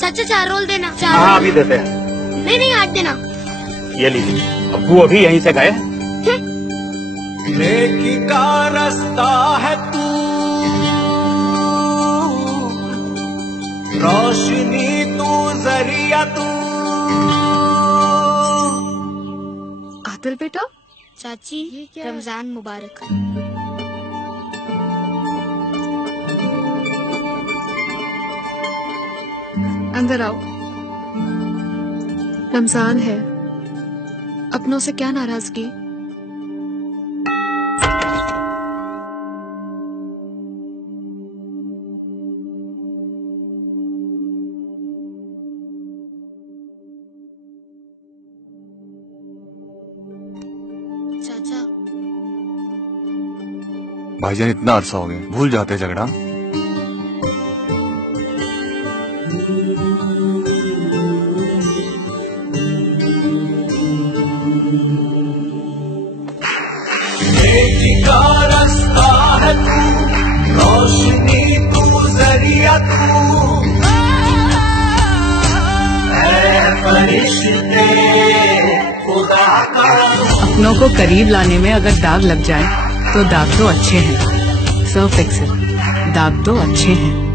चाचा 4 रोल देना। 4 हाँ अभी देते हैं। नहीं 8 देना। ये लीजिए, अब्बू अभी यहीं से गए। नेकी का रास्ता है तू, रोशनी तू, जरिया तू। आदिल बेटा, चाची रमजान मुबारक। अंदर आओ। रमजान है, अपनों से क्या नाराजगी? चाचा भाईजान इतना अरसा हो गया, भूल जाते झगड़ा। नेकी का रास्ता है तू, रोशनी तू, जरिया तू। फरिश्ते खुदा का। अपनों को करीब लाने में अगर दाग लग जाए तो दाग तो अच्छे हैं, सो फिक्स इट, दाग तो अच्छे हैं।